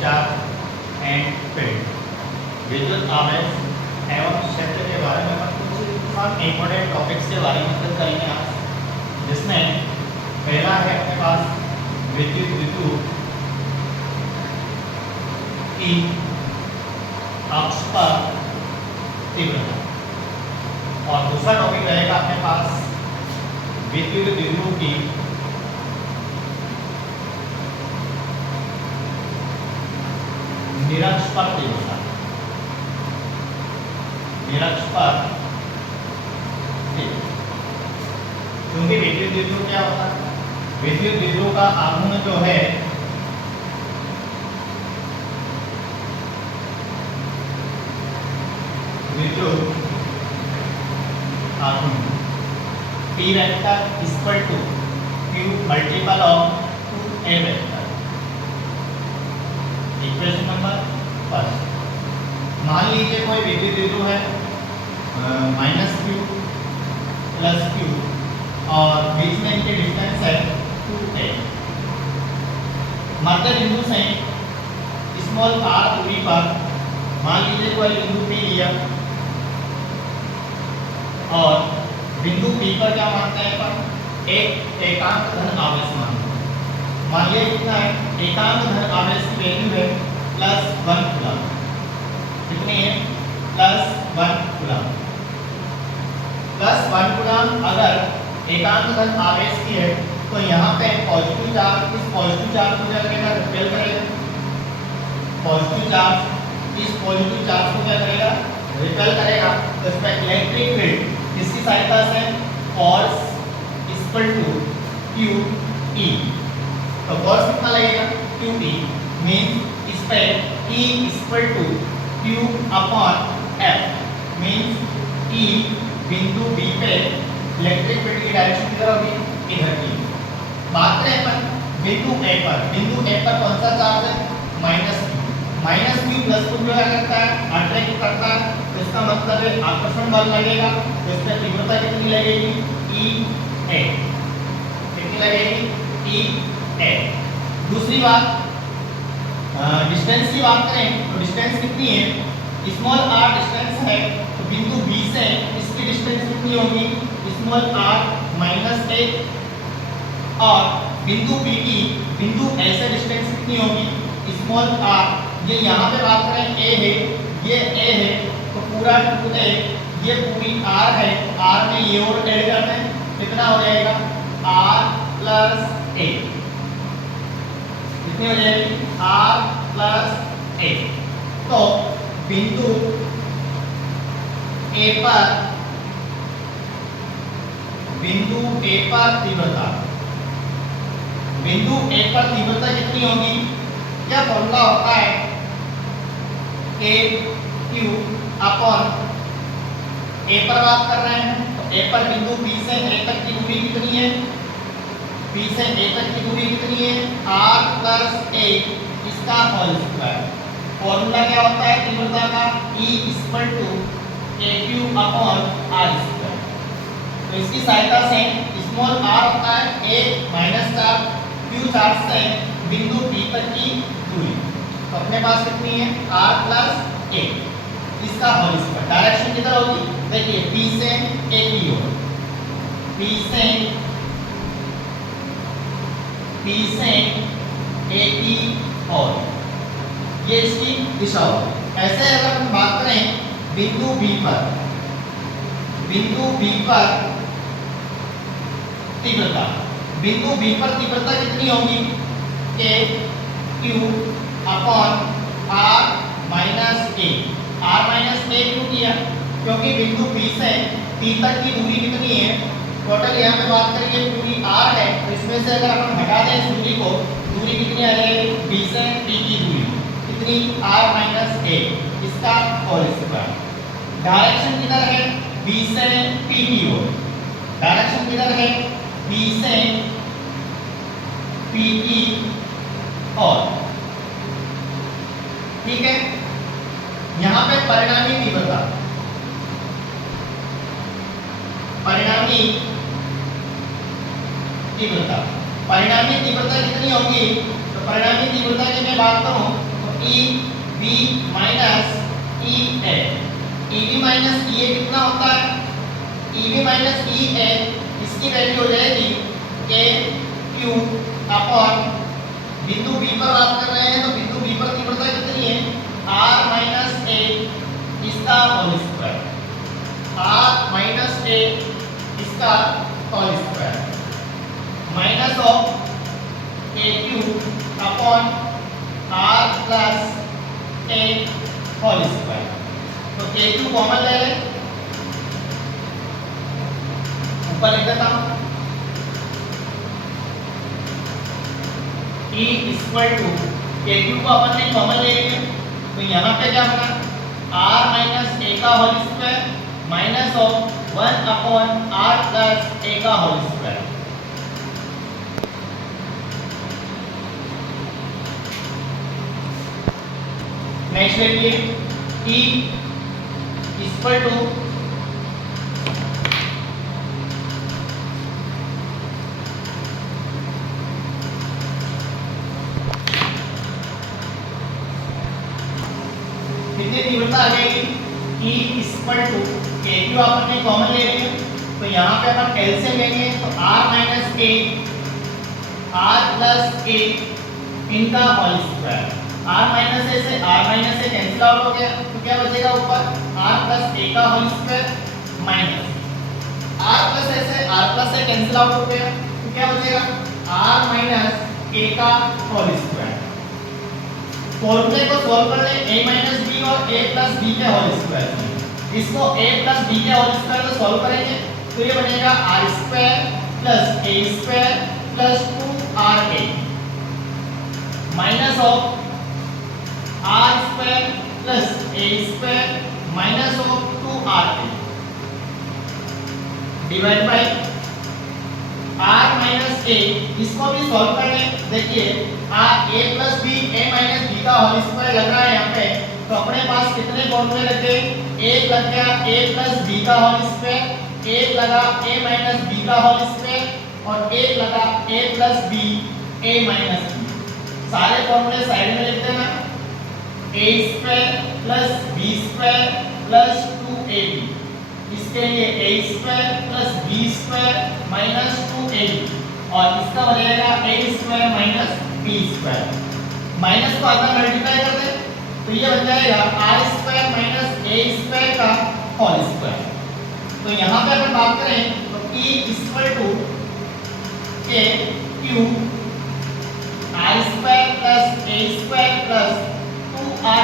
Charge and field. विद्युत आवेश एवं क्षेत्र के बारे में हम कुछ इम्पोर्टेंट टॉपिक्स के बारे में करेंगे आज, जिसमें पहला है अपने पास विद्युत विद्युत की अक्ष पर तीव्रता, और दूसरा टॉपिक रहेगा अपने पास विद्युत विद्युत की निरक्ष पर तीव्रता। निरक्ष पर क्योंकि विद्युत विद्युत क्या होता है, विद्युत विद्युत का आघूर्ण जो है विद्युत आघूर्ण P vector equal to Q multiple of 2A vector. Equation number first, मान लीजिए कोई विद्युत विद्युत है -Q प्लस Q और बीच में इनके डिस्टेंस है 2A। मध्य बिंदु से स्मॉल r दूरी पर मान लीजिए कोई बिंदु P लिया और बिंदु P पर क्या मानते हैं पर एक एकांक धन आवेश मानते हैं। मान लीजिए कितना है, एकांक धन आवेश की वैल्यू है +1 कूलम। कितनी है, +1 कूलम। +1 कूलम अगर एकांक धन आवेश की है तो यहाँ पे पॉजिटिव चार्ज इस पॉजिटिव चार्ज को क्या करेगा, रिपेल करेगा। पॉजिटिव चार्ज इस पॉजिटिव चार्ज को क्या करेगा, रिपेल करेगा। तो इस पर इलेक्ट्रिक फील्ड किसकी सहायता से, फोर्स इक्वल टू QE। तो फोर्स कितना लगेगा, QE मींस इस पे E equal to Q upon F means E बिंदु B पे इलेक्ट्रिक फील्ड की डायरेक्शन किधर होगी, इधर की। बात करें अपन बिंदु A पर, बिंदु A पर कौन सा चार्ज है, -Q प्लस को जो करता है अट्रैक्ट करता है, तो इसका मतलब है आकर्षण बल लगेगा। तो इस पर तीव्रता कितनी लगेगी, EA। कितनी लगेगी, EA। दूसरी बात डिस्टेंस की बात करें तो डिस्टेंस कितनी है, स्मॉल r डिस्टेंस है, तो बिंदु B से इसकी डिस्टेंस कितनी होगी, स्मॉल r -1, और बिंदु B की बिंदु A से डिस्टेंस कितनी होगी, स्मॉल r। ये यहाँ पे बात करें A है, ये A है, तो पूरा 2A, ये पूरी R है, R में ये और ऐड करते हैं, कितना हो जाएगा, R + A। कितनी हो जाएगी, R + A। तो बिंदु A पर तीव्रता, बिंदु A पर तीव्रता कितनी होगी, क्या फॉर्मूला होता है, KQ अपॉन A पर बात कर रहे हैं तो A पर बिंदु B से A तक की दूरी कितनी है, B से A तक की दूरी कितनी है, R + A इसका होल स्क्वायर। फॉर्मूला क्या होता है तीव्रता का, E equal to KQ upon R square. तो इसकी सहायता से स्मॉल r होता है A minus charge, Q charge से बिंदु B तक की दूरी। तो अपने पास कितनी है, R + A इसका होल स्क्वायर। डायरेक्शन किधर होगी, देखिए B से A की ओर, B से A की ओर, ये इसकी दिशा होगी। ऐसे अगर हम बात करें बिंदु B पर तीव्रता, बिंदु B पर तीव्रता कितनी होगी, KQ upon R - A। R - A क्यों किया, क्योंकि बिंदु B से P तक की दूरी कितनी है, टोटल यहाँ पे बात करेंगे पूरी R है, तो इसमें से अगर हम हटा दें इस दूरी को, दूरी कितनी आ जाएगी, B से P की दूरी कितनी, R - A इसका होल स्क्वायर। डायरेक्शन किधर है, B से P की ओर। डायरेक्शन किधर है, B से P की ओर, ठीक है। यहाँ पे परिणामी तीव्रता, परिणामी तीव्रता कितनी होगी, तो परिणामी तीव्रता की मैं बात करूं तो ई बी माइनस ई ए, ई बी माइनस ई ए कितना होता है, ई बी माइनस ई ए, इसकी वैल्यू हो जाएगी ए क्यू अपॉन, बिंदु बी पर बात कर रहे हैं तो बिंदु बी पर तीव्रता कितनी है, आर माइनस ए इसका whole square, R minus A इसका whole square minus of A Q upon R plus A whole square. तो ए क्यू कॉमन ले लें, ऊपर लिख देता हूं E equal to A Q को अपन ने कॉमन ले लिया, तो यहाँ पे क्या बना, r माइनस ए का whole square minus of 1 upon r plus a का होल स्क्वायर। नेक्स्ट देखिए E इक्वल टू कितनी तीव्रता आ जाएगी, E equal to k q अपन ने कॉमन ले लिया, तो यहाँ पे अपन एलसीएम लेंगे तो r माइनस ए r प्लस ए इनका होल स्क्वायर, r माइनस ए से r माइनस ए कैंसिल आउट हो गया, तो क्या बचेगा ऊपर r प्लस ए का whole square minus r plus a से r plus a cancel out हो गया, तो क्या बचेगा r माइनस ए का होल स्क्वायर। फॉर्मूले को सॉल्व कर ले a माइनस बी और a प्लस बी के होल स्क्वायर, इसको a प्लस बी के होल स्क्वायर से सॉल्व करेंगे तो ये बनेगा r square plus a square plus 2ra minus of r square plus a square minus of 2ra divide by r minus a, इसको भी सॉल्व कर ले, देखिए a plus B a minus B का होल स्क्वायर लग रहा है यहाँ पे, तो अपने पास कितने फॉर्मूले लग गए, एक लग गया a प्लस बी का होल स्क्वायर, एक लगा a माइनस बी का होल स्क्वायर और एक लगा a plus B a minus B. सारे फॉर्मूले साइड में लिख देना, a square plus b square plus 2ab, इसके लिए a square plus b square minus 2ab और इसका बनेगा a square minus b square, minus को आगे मल्टीप्लाई कर दे तो ये बन जाएगा r square minus a square का होल स्क्वायर। तो यहाँ पे अगर बात करें तो E equal to a Q r square plus a square plus 2ra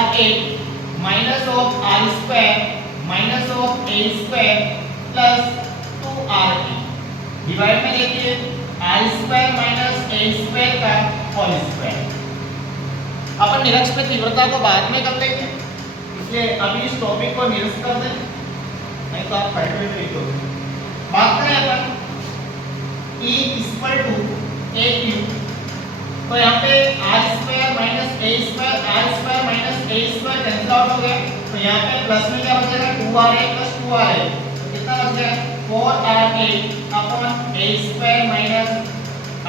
minus of r square minus of a square plus 2ra divide में देखिए r square minus a square का होल स्क्वायर। अपन निरक्ष पे तीव्रता को बाद में कर लेंगे, इसलिए अभी इस टॉपिक को निरस्त कर दें, नहीं तो आप फाइट में फेल करोगे। बात करें अपन E equal to a Q, तो यहाँ पे r square minus a square, r square minus a square cancel out हो गया, तो यहाँ पे प्लस में क्या बचेगा 2ra प्लस 2ra, तो कितना बच गया 4ra upon a square minus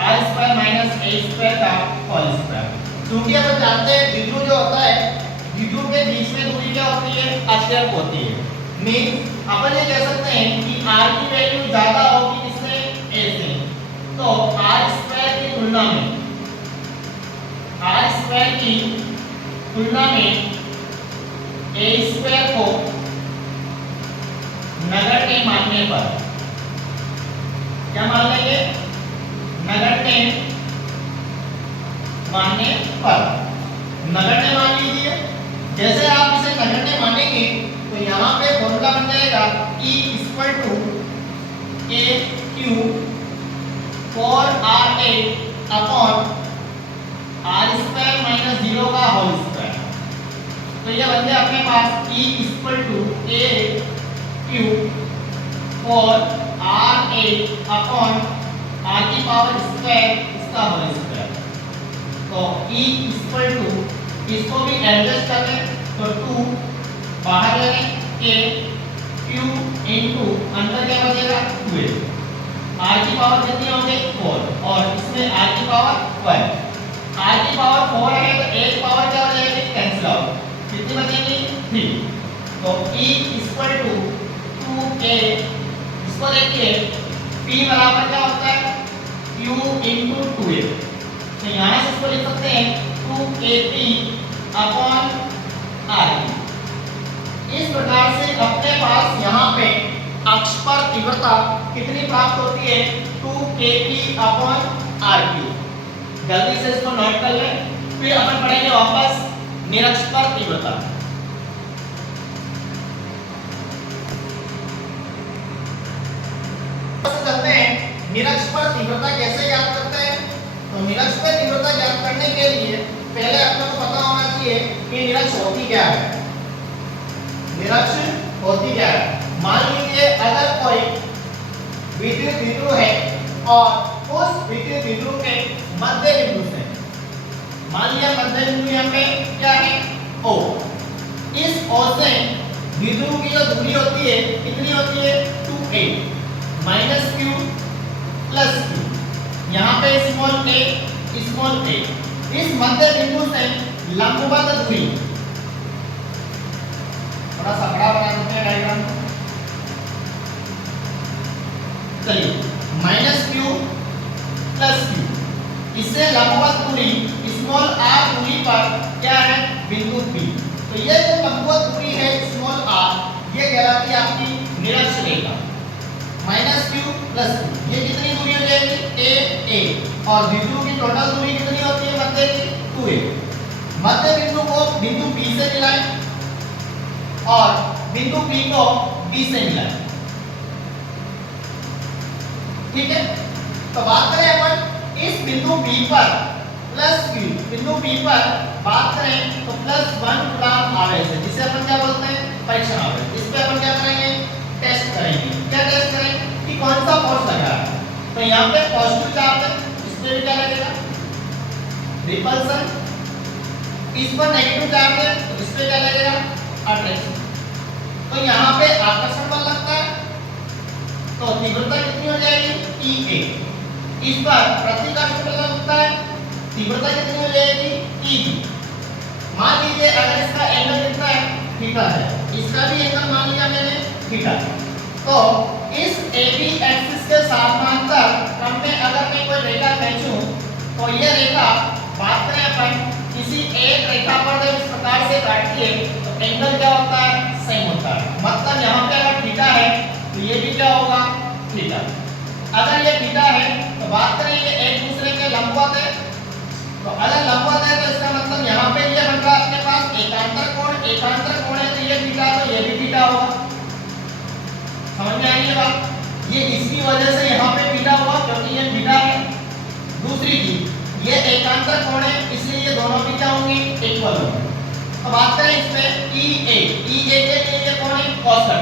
r square minus a square का होल स्क्वायर। क्योंकि अपन जानते हैं द्विध्रुव जो होता है, द्विध्रुव के बीच में दूरी क्या होती है, अत्यल्प होती है, मींस अपन ये कह सकते हैं कि r की वैल्यू ज्यादा होगी किससे, a से, तो r स्क्वायर की तुलना में a स्क्वायर को नगण्य मानने पर क्या मान लेंगे, नगण्य मानने पर, नगण्य मान लीजिए। जैसे आप इसे नगण्य मानेंगे तो यहाँ पे फॉर्मूला बन जाएगा E equal to a Q 4ra upon r square minus 0 का होल स्क्वायर, तो ये बन गया अपने पास E equal to a Q 4ra upon r की पावर स्क्वायर इसका होल स्क्वायर। तो E इक्वल टू, इसको भी एडजस्ट कर लें तो 2 बाहर ले लें, a क्यू इनटू अंदर क्या बचेगा 2a, r की पावर कितनी हो गई 4 और इसमें r की पावर 1, r की पावर 4 है तो एक पावर क्या हो जाएगी, कैंसिल आउट, कितनी बचेगी 3। तो E इक्वल टू 2a, इसको देखिए P बराबर क्या होता है Q इंटू 2a, तो यहाँ से इसको लिख सकते हैं 2AP अपॉन R। इस प्रकार से अपने पास यहाँ पे अक्ष पर तीव्रता कितनी प्राप्त होती है 2kp अपॉन r3। जल्दी से इसको नोट कर लें, फिर अपन पढ़ेंगे वापस निरक्ष पर तीव्रता। चलते हैं निरक्ष पर तीव्रता कैसे ज्ञात करते हैं। तो निरक्ष पर तीव्रता ज्ञात करने के लिए पहले अपने को पता होना चाहिए कि निरक्ष होती क्या है। निरक्ष होती क्या है, मान लीजिए अगर कोई विद्युत द्विध्रुव है और उस विद्युत द्विध्रुव के मध्य बिंदु से, मान लिया मध्य बिंदु यहाँ पे क्या है O, इस O से द्विध्रुव की जो दूरी होती है कितनी होती है 2a minus q plus q, यहाँ पे स्मॉल a, इस मध्य बिंदु से लंबवत दूरी, थोड़ा सा बड़ा बना देते हैं डायग्राम को, चलिए माइनस q प्लस q, इससे लंबवत दूरी स्मॉल r दूरी पर क्या है बिंदु P। तो ये जो लंबवत दूरी है स्मॉल r, ये कहलाती है आपकी निरक्ष रेखा। माइनस q प्लस q, ये कितनी दूरी हो जाएगी a और द्विध्रुव की टोटल दूरी कितनी होती है मध्य की 2a। मध्य बिंदु को बिंदु P से मिलाएं और बिंदु P को B से मिलाएं, ठीक है। तो बात करें अपन इस बिंदु P पर प्लस q, बिंदु P पर बात करें तो +1 गुणांक आवेश है, जिसे अपन क्या बोलते हैं परीक्षण आवेश। इस पे अपन क्या करेंगे टेस्ट करेंगे। क्या टेस्ट करेंगे कि कौन सा फोर्स लगा है। तो यहाँ पे पॉजिटिव चार्ज है, इस पे भी क्या लगेगा रिपल्सन, इस पर नेगेटिव चार्ज है तो इस पे क्या लगेगा अट्रैक्शन। तो यहाँ पे आकर्षण बल लगता है तो तीव्रता कितनी हो जाएगी EA। इस पर प्रतिकर्षण बल लगता है, तीव्रता कितनी हो जाएगी EB। मान लीजिए अगर इसका एंगल कितना है थीटा है, इसका भी एंगल मान लिया मैंने थीटा। तो इस AB एक्सिस के समांतर क्रम में अगर मैं कोई रेखा खींचूं तो ये रेखा बात करें अपन किसी एक रेखा पर जब इस प्रकार से काटती है तो एंगल क्या होता है सेम होता है। मतलब यहाँ पे अगर थीटा है तो ये भी क्या होगा थीटा। अगर ये थीटा है तो बात करें ये एक दूसरे के लंबवत है, तो अगर लंबवत है तो इसका मतलब यहाँ पे ये बन रहा है अपने पास एकांतर कोण है तो ये थीटा तो ये भी थीटा होगा। समझ में आई ये बात, ये इसकी वजह से यहाँ पे थीटा हुआ क्योंकि ये थीटा है। दूसरी चीज ये एकांतर कोण है इसलिए ये दोनों भी क्या होंगे इक्वल होंगे। अब बात करें इसमें EA के लिए ये कौन है cos थीटा,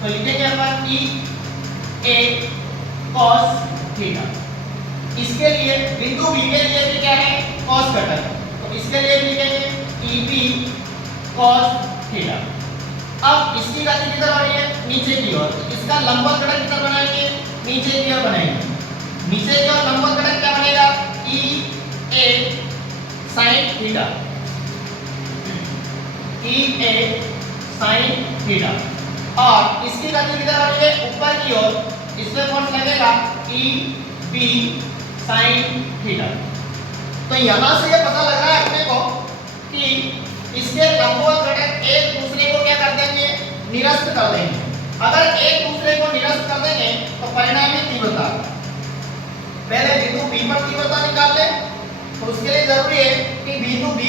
तो लिखेंगे अपन EA cos थीटा। इसके लिए बिंदु B के लिए भी क्या है cos घटक, तो इसके लिए लिखेंगे EB cos थीटा। अब इसकी गति किधर हो रही है नीचे की ओर, इसका लंबवत घटक किधर बनाएंगे नीचे की ओर बनाएंगे। नीचे की ओर लंबवत घटक क्या बनेगा EA sin theta, EA sin theta. और इसकी गति किधर हो रही है ऊपर की ओर, इसमें फोर्स लगेगा EB sin थीटा। तो यहां से ये पता लग रहा है अपने को कि इसके लंबवत घटक एक दूसरे को क्या कर देंगे निरस्त कर देंगे। अगर एक दूसरे को निरस्त कर देंगे तो परिणामी तीव्रता, पहले बिंदु P पर तीव्रता निकाल लें तो उसके लिए जरूरी है कि बिंदु B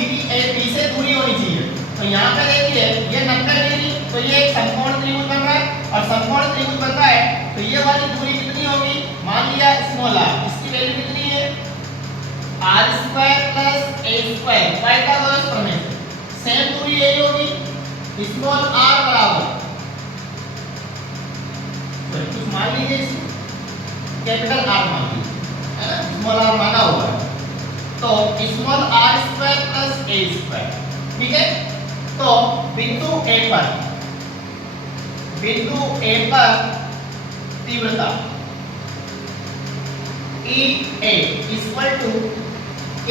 से दूरी होनी चाहिए। तो यहाँ पे देखिए ये 90 डिग्री, तो ये एक समकोण त्रिभुज बन रहा है और समकोण त्रिभुज बन रहा है तो ये वाली दूरी कितनी होगी मान लिया स्मॉल r, इसकी वैल्यू कितनी है r² + a² पाइथागोरस प्रमेय से सेम दूरी यही होगी स्मॉल r बराबर, तो कुछ मान लीजिए कैपिटल R मान लीजिए है ना, स्मॉल r माना हुआ है तो स्मॉल r² + a², ठीक है। तो बिंदु A पर तीव्रता EA = K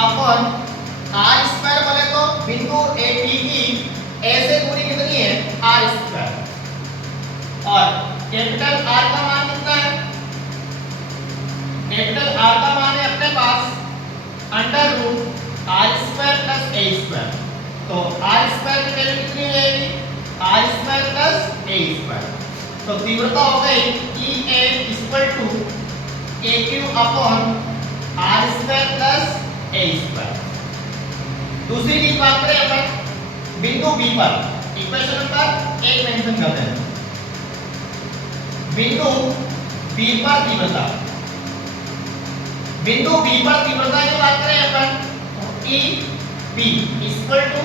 upon are square बोले तो बिंदु ए पी की ए से दूरी कितनी है आर स्क्वायर और कैपिटल आर का मान कितना है कैपिटल आर का मान है अपने पास under root r square plus a square तो आर स्क्वायर की वैल्यू कितनी हो जाएगी r square plus a square तो तीव्रता हो गई E a equal to A Q upon are square plus a square. दूसरी चीज बात करें अपन बिंदु बी पर इक्वेशन नंबर 1 मेंशन करते हैं बिंदु बी पर तीव्रता बिंदु बी पर तीव्रता की बात करें अपन E B equal to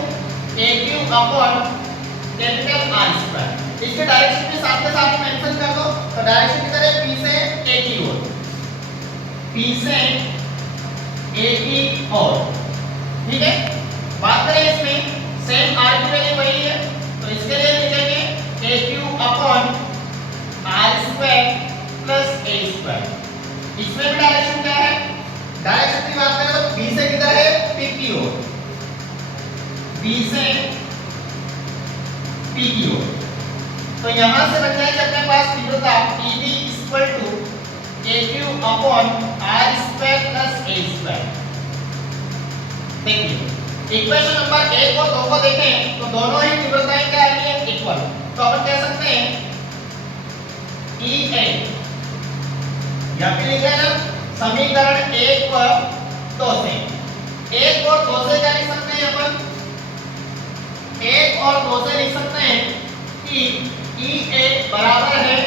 A Q upon capital R square इसके डायरेक्शन के साथ मेंशन कर दो तो डायरेक्शन की तरह पी से ए की ओर पी से ए की ओर ठीक है। बात करें इसमें सेम आर की वैल्यू वही है तो इसके लिए लिखेंगे a Q upon are square plus a square. इसमें भी डायरेक्शन क्या है डायरेक्शन की बात करें तो बी से किधर है पी की ओर बी से पी की ओर तो यहां से बन जाएगी अपने पास तीव्रता EB इक्वल टू AQ अपॉन R square plus A square. देखिए इक्वेशन नंबर 1 और 2 को देखें तो दोनों ही तीव्रताएं क्या आ रही है इक्वल तो अपन कह सकते हैं EA या फिर लिख लेना समीकरण 1 और 2 से 1 और 2 से क्या लिख सकते हैं अपन 1 और 2 से लिख सकते हैं कि EA बराबर है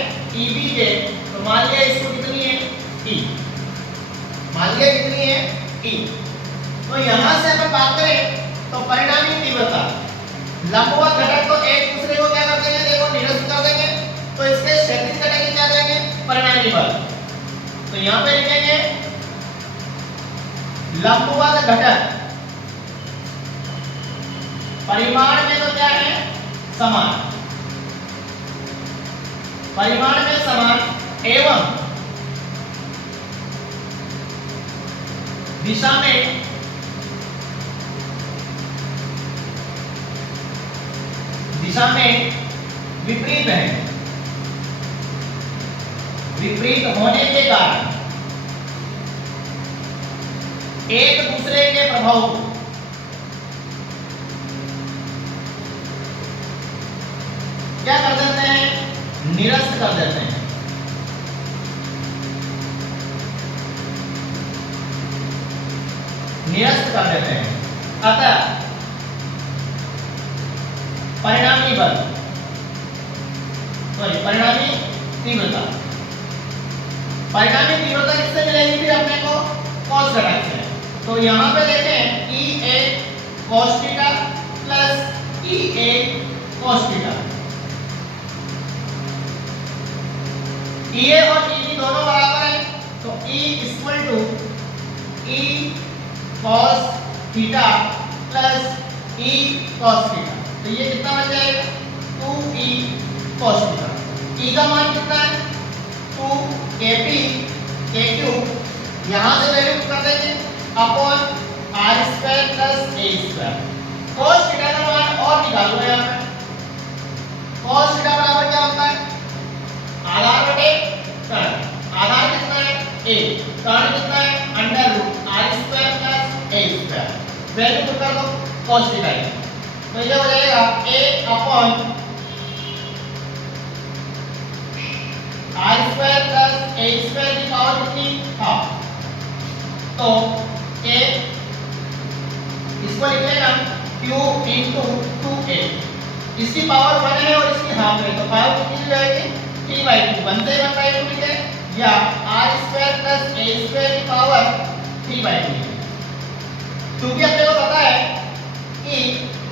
EB के तो मान लिया इसको कितनी है E मान लिया कितनी है E तो यहां से अगर बात करें तो परिणामी तीव्रता लंबवत घटक तो एक दूसरे को क्या कर देंगे देखो निरस्त कर देंगे तो इसके क्षैतिज घटक की क्या देंगे परिणामी बल तो यहां पे लिखेंगे लंबवत घटक परिमाण में तो क्या है समान परिमाण में समान एवं दिशा में विपरीत है विपरीत होने के कारण एक दूसरे के प्रभाव को क्या कर देते हैं निरस्त कर देते हैं निरस्त कर देते हैं अतः परिणामी बल परिणामी तीव्रता किससे मिलेगी फिर अपने को cos घटक से तो यहां पे देखें EA cos theta plus EA cos theta EA और EB दोनों बराबर है तो E equal to E cos theta plus E cos theta तो ये कितना बन जाएगा 2E cos थीटा E का मान कितना है 2KP KQ यहां से वैल्यू कर देंगे upon R square plus A square cos theta का मान और निकालो यहां पे cos थीटा बराबर क्या होता है आधार बटे कर्ण आधार कितना है a कर्ण कितना है under root r square plus a square value put कर दो cos थीटा तो ये हो जाएगा a upon r square plus a square की पावर कितनी हाफ तो a इसको लिख लेना q into 2a इसकी पावर 1 है और इसकी हाफ है तो पावर कितनी जाएगी 3/2 1 से 1/2 लिखे या r square plus a square की पावर 3/2 क्योंकि अपने को पता है कि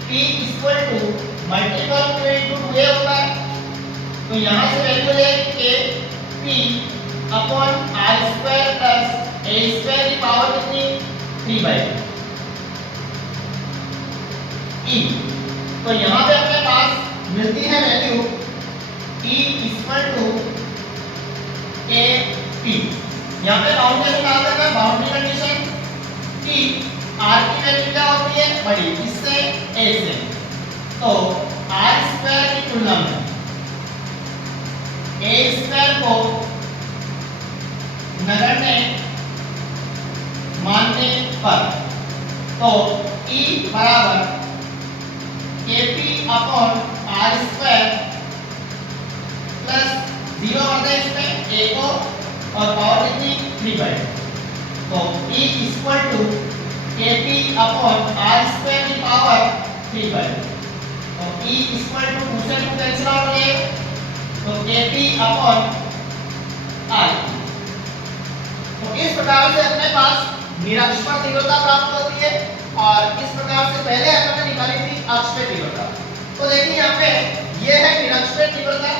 p equal to multiple q into 2a होता है तो यहां से वैल्यू ले a p upon r square plus a square की पावर कितनी 3/2 e तो यहां पे अपने पास मिलती है value E equal to a p यहां पे बाउंड्री डाल देना बाउंड्री कंडीशन T r की वैल्यू क्या होती है, बड़ी, इससे a से, तो r स्क्वायर की तुलना में a स्क्वायर को नगण्य मानने पर तो E बराबर kp upon r square plus 0 होता है इसमें a को और पावर कितनी 3/2, तो E equal to kp upon r square की पावर 3/2, तो E इक्वल टू 2 से 2 कैंसिल आउट हो जाएगा, तो kp अपॉन r। तो इस प्रकार से अपने पास निरक्षपर तीव्रता प्राप्त होती है और इस प्रकार से पहले अपन ने निकाली थी अक्षपर तीव्रता। तो देखिए यहाँ पे ये है निरक्षपर तीव्रता।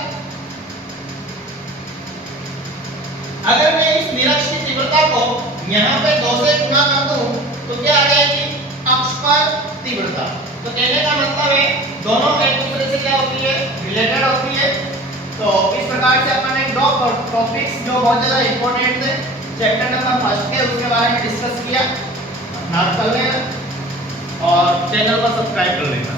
अगर मैं इस निरक्ष की तीव्रता को यहाँ पे 2 से गुना कर दूं तो क्या आ जाएगी, अक्षपर तीव्रता। तो कहने का मतलब है दोनों एक दूसरे से क्या होती है, रिलेटेड होती है। तो इस प्रकार से अपन ने दो टॉपिक्स जो बहुत ज्यादा इंपॉर्टेंट थे चैप्टर नंबर 1 के, उसके बारे में डिस्कस किया। नोट कर लेना और चैनल को सब्सक्राइब कर लेना।